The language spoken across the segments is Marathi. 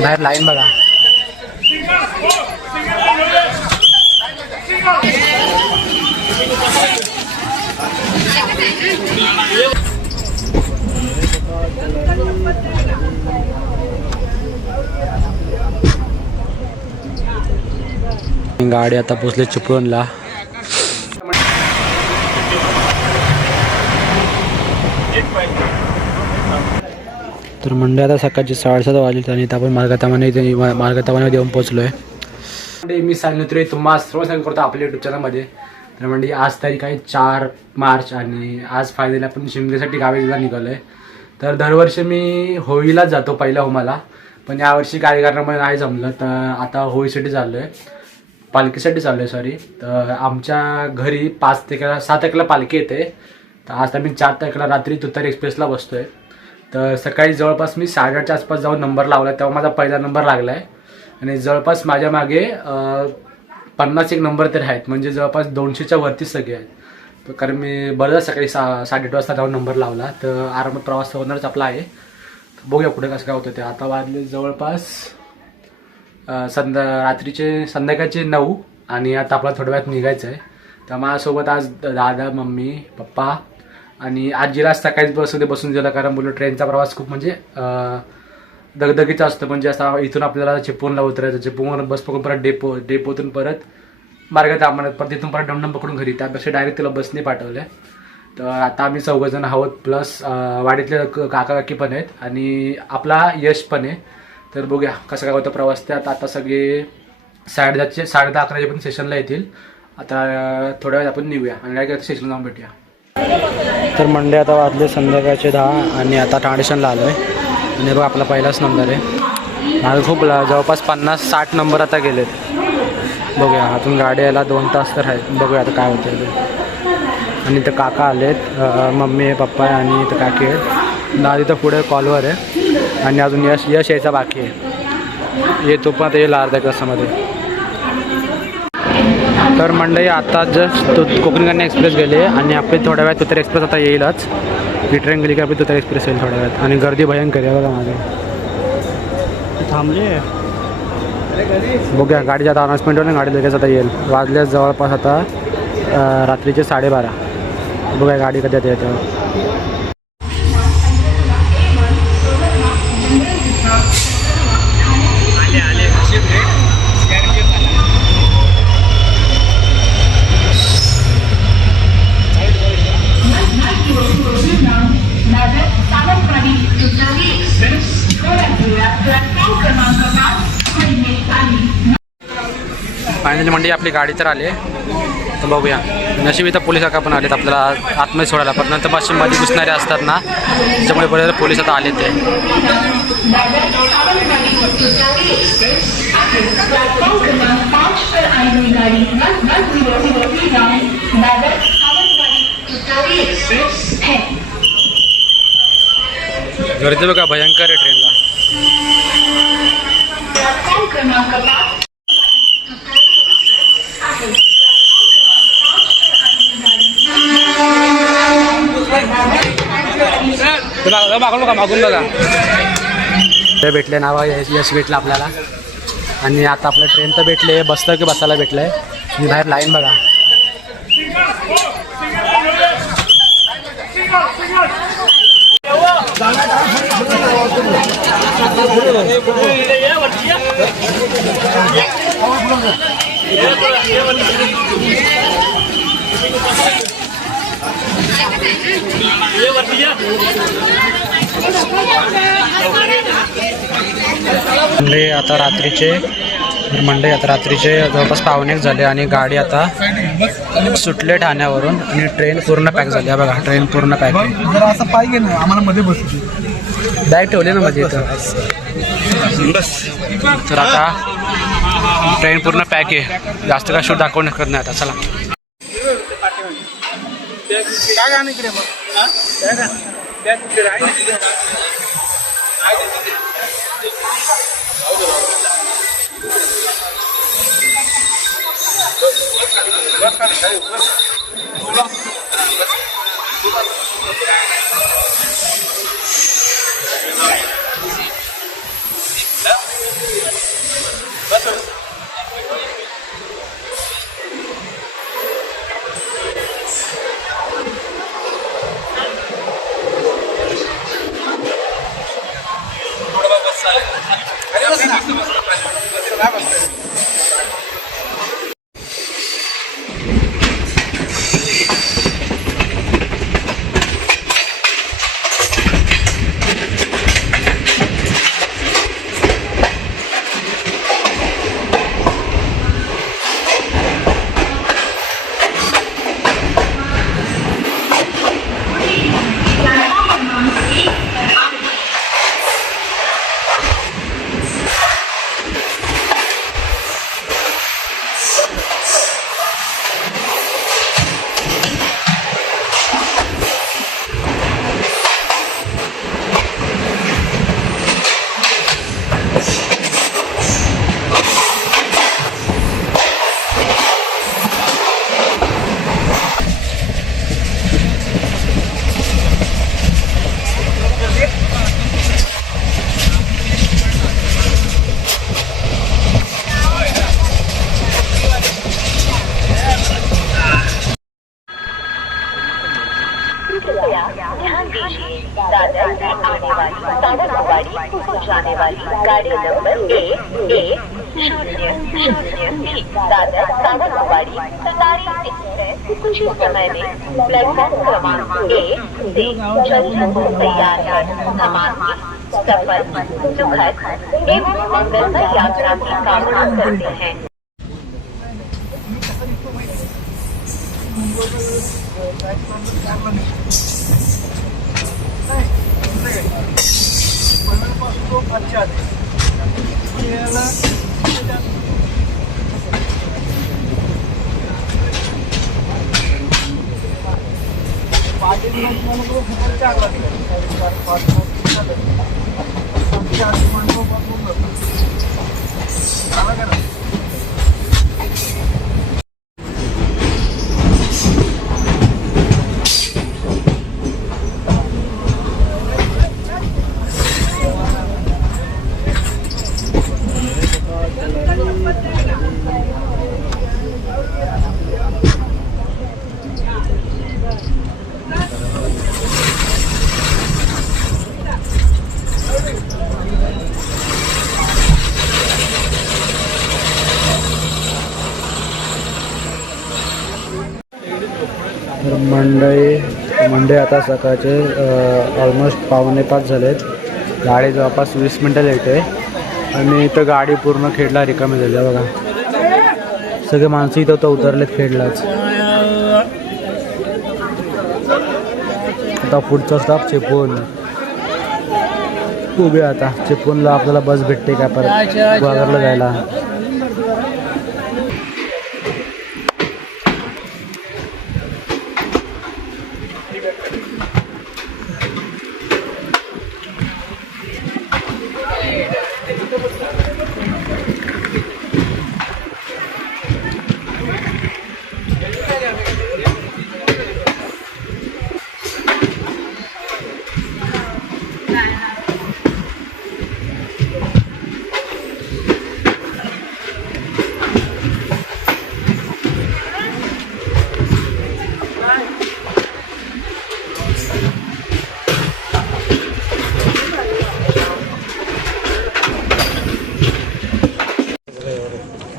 बाहेर लाईन बघा. गाडी आता पोचली चिपळूणला. तर मंडे आता सकाळची 7:30 वाजली आणि आपण मार्गतामाने येऊन पोहोचलो आहे. मी सांगितलं तुम्हाला सर्व सांगू करतो आपल्या यूट्यूब चॅनलमध्ये. तर म्हणजे आज तारीख आहे 4 मार्च आणि आज फायनली आपण शिमग्यासाठी गावीला निघालो आहे. तर दरवर्षी मी होळीलाच जातो पहिल्या होमाला, पण यावर्षी काही कारणामुळे नाही जमलं. तर आता होळीसाठी चाललो आहे, पालखीसाठी चाललो आहे सॉरी. तर आमच्या घरी 7 तारखेला पालखी येते. तर आज आम्ही 4 तारखेला रात्री तुतारी एक्सप्रेसला बसतो आहे. तर सकाळी जवळपास मी 8:30च्या आसपास जाऊन नंबर लावला, तेव्हा माझा पहिला नंबर लागला आहे. आणि जवळपास माझ्या मागे 51 नंबर तरी आहेत, म्हणजे जवळपास 200च्या वरती सगळे आहेत. तर कारण मी बरंच सकाळी 8:30 वाजता जाऊन नंबर लावला. तर आरामात प्रवास होणारच आपला आहे. बघूया पुढे कसं काय होतं ते. आता वाजले जवळपास संध्याकाळचे 9 आणि आता आपला थोड्या वेळात निघायचं आहे. तर माझ्यासोबत आज दादा, मम्मी, पप्पा आणि आजीला सकाळीच बसमध्ये बसून दिलं, कारण बोललो ट्रेनचा प्रवास खूप म्हणजे दगदगीचा असतो. म्हणजे असा इथून आपल्याला चिपळूणला उतरायचं, चिपळूणवरून बस पकडून परत डेपोतून परत मार्गात आम्हाला परत तिथून परत डमडम पकडून घरी. त्यापेक्षा डायरेक्ट तिला बसने पाठवलं. तर आता आम्ही 4 आहोत, प्लस वाडीतले काका काकी पण आहेत आणि आपला यश पण आहे. तर बघूया कसं काय होतं प्रवास. त्यात आता सगळे 10:30 पण सेशनला येतील. आता थोड्या वेळात आपण निघूया आणि डायरेक्ट स्टेशनला जाऊन भेटूया. तर मंडे आता वाजले संध्याकाळचे 10 आणि आता स्टेशनला आलो आहे. आणि बघा आपला पहिलाच नंबर आहे. माझं खूप जवळपास 50-60 नंबर आता गेलेत. बघूया आतून गाडी यायला 2 तास तर आहेत. बघूया आता काय होतं ते. आणि इथं काका आलेत, मम्मी आहे, पप्पा आहे आणि इथं काकी आहेत. दादा इथं पुढे कॉलवर आहे आणि अजून यश यायचा बाकी आहे. येतो पण आता येईल अर्ध्या तासामध्ये. तर मंडळी आता जस्ट कोकण कन्या एक्सप्रेस गेले आणि आपली थोड्या वेळात तुतारी एक्सप्रेस आता येईलच. ही ट्रेन गेली की आपली तुतारी एक्सप्रेस येईल थोड्या वेळात. आणि गर्दी भयंकर आहे बघा माझं थांबले. बघूया गाडीच्या आता अनाउन्समेंटवर गाडी लगेच आता येईल. वाजल्यास जवळपास आता रात्रीचे 12:30. बघूया गाडी कधी येते. फायनली मंडळी आपली गाडी तर आली. तर बघूया नशीब इथं पोलीस काका पण आलेत आपल्याला आतमध्ये सोडायला. पण नंतर मध्ये घुसणारे असतात ना, त्याच्यामुळे बरेच पोलीस आता आले. ते गर्दी बघा भयंकर आहे ट्रेनला. मागून बघा ते भेटले नाव यश भेटलं आपल्याला. आणि आता आपलं ट्रेन तर भेटले, बसतं की बसायला भेटलंय. आणि बाहेर लाईन बघा. मंडई आता रात्रीचे जवळपास 5:15 झाले आणि गाडी आता सुटले ठाण्यावरून आणि ट्रेन पूर्ण पॅक झाली आहे. बघा ट्रेन पूर्ण पॅक आहे. जरा असं पाहिजे ना आम्हाला मध्ये बसू बॅग ठेवले ना मध्ये इथं. तर आता ट्रेन पूर्ण पॅक आहे, जास्त काय शूट दाखवू शकत नाही आता. चला ध्यान दीजिए दादर से आने वाली सावंतवाड़ी को जाने वाली गाड़ी नंबर 1100 दादर सावंतवाड़ी सरकारी एक्सप्रेस कुछ ही समय में प्लेटफॉर्म क्रमांक 1 से चलने को तैयार है। हमारी सफल सुखद एवं मंगलमय यात्रा की कामना करते हैं। तर मंडई आता सकाळचे ऑलमोस्ट 4:45 झालेत. गाडी जवळपास 20 मिनटं लेट आहे आणि इथं गाडी पूर्ण खेडला रिकामी झाली आहे बघा. सगळे माणसं इथं तर उतरलेत खेडलाच. आता पुढचा स्टॉप चिपळूण. उभे आता चिपळूणला आपल्याला बस भेटते का परत गुहागरला जायला.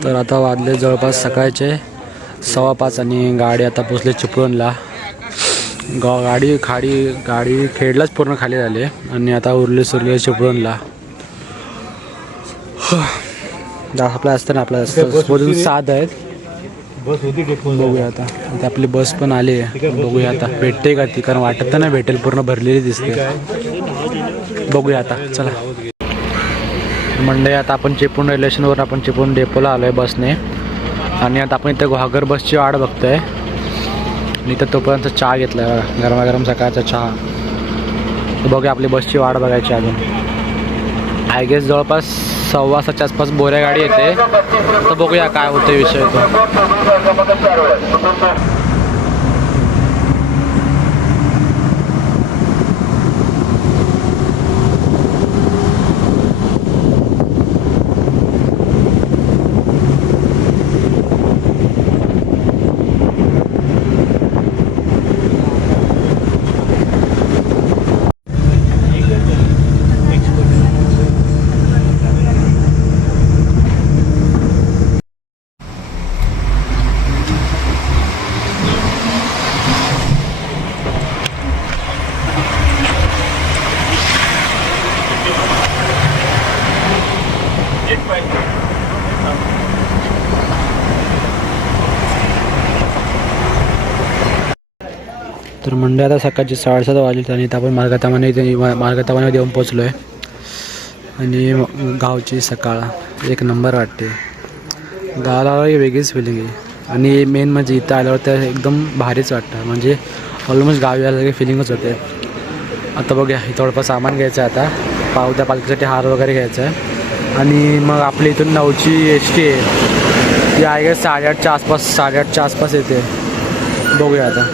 तर आता वाजले जवळपास सकाळचे 5:15 आणि गाडी आता पोचली चिपळूणला. गाडी खेडलाच पूर्ण खाली झाली आणि आता उरली सुरली चिपळूणला. आपल्या असतं ना आपल्या 7 आहेत. बघूया आता आपली बस पण आली आहे. बघूया आता भेटते का ती, कारण वाटत तर नाही भेटेल, पूर्ण भरलेली दिसते. बघूया आता चला. मंडई आता आपण चिपळूण रेल्वे स्टेशनवर आपण चिपळूण डेपोला आलो आहे बसने आणि आता आपण इथं गुहागर बसची वाट बघतोय. आणि इथं तोपर्यंत चहा घेतला आहे, गरमागरम सकाळचा चहा. बघूया आपली बसची वाट बघायची अजून. आय गेस जवळपास 6:15च्या आसपास बोऱ्या गाडी येते. तर बघूया काय होतं विषय तो. तर मंडळ आता सकाळची 7:30 वाजले आणि इथं आपण मार्गतामाने येऊन पोचलो आहे. आणि गावची सकाळ एक नंबर वाटते. गावाला वेगळीच फिलिंग आहे आणि मेन म्हणजे इथं आल्यावर तर एकदम भारीच वाटतं. म्हणजे ऑलमोस्ट गावी आल्यासारखी फिलिंगच होते. आता बघूया थोडंफार सामान घ्यायचं आहे. आता उद्या पालखीसाठी हार वगैरे घ्यायचा आहे आणि मग आपल्या इथून 9ची एस टी आहे. ती आहे का 8:30च्या आसपास येते. बघूया आता.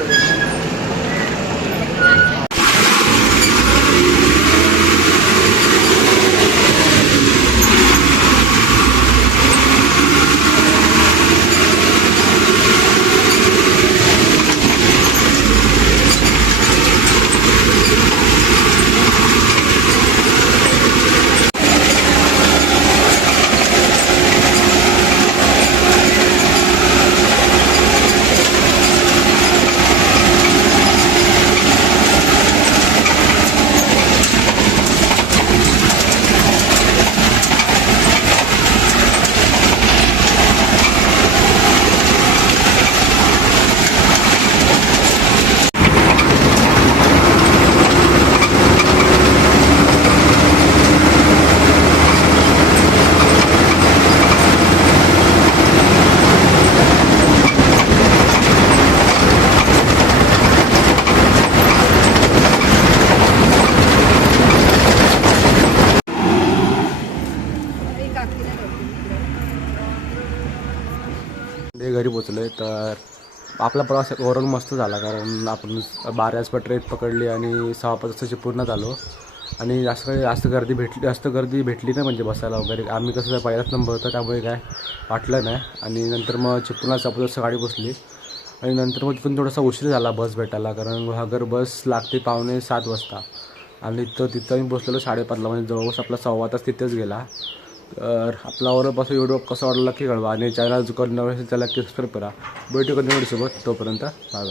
घरी पोचलो आहे. तर आपला प्रवास ओव्हरऑल मस्त झाला कारण आपण 12 ट्रेन पकडली आणि 6:05 पूर्ण झालो. आणि जास्त गर्दी भेटली नाही म्हणजे बसायला वगैरे. आम्ही कसं पहिलाच नंबर होता त्यामुळे काय वाटलं नाही. आणि नंतर मग चिपळूणला 6:05 गाडी बसली आणि नंतर मग तिथून थोडासा उशीर झाला बस भेटायला कारण गुहागर बस लागते 6:45 वाजता. आणि तिथं मी बसलेलो 5:30ला म्हणजे जवळपास आपला 1.25 तास तिथेच गेला. तर आपला ओव्हरऑल व्हिडिओ कसा वाटला की कळवा आणि चॅनल जो नवीन असेल त्याला सबस्क्राईब करा. भेटू कंटिन्यूसोबत. तोपर्यंत बाय.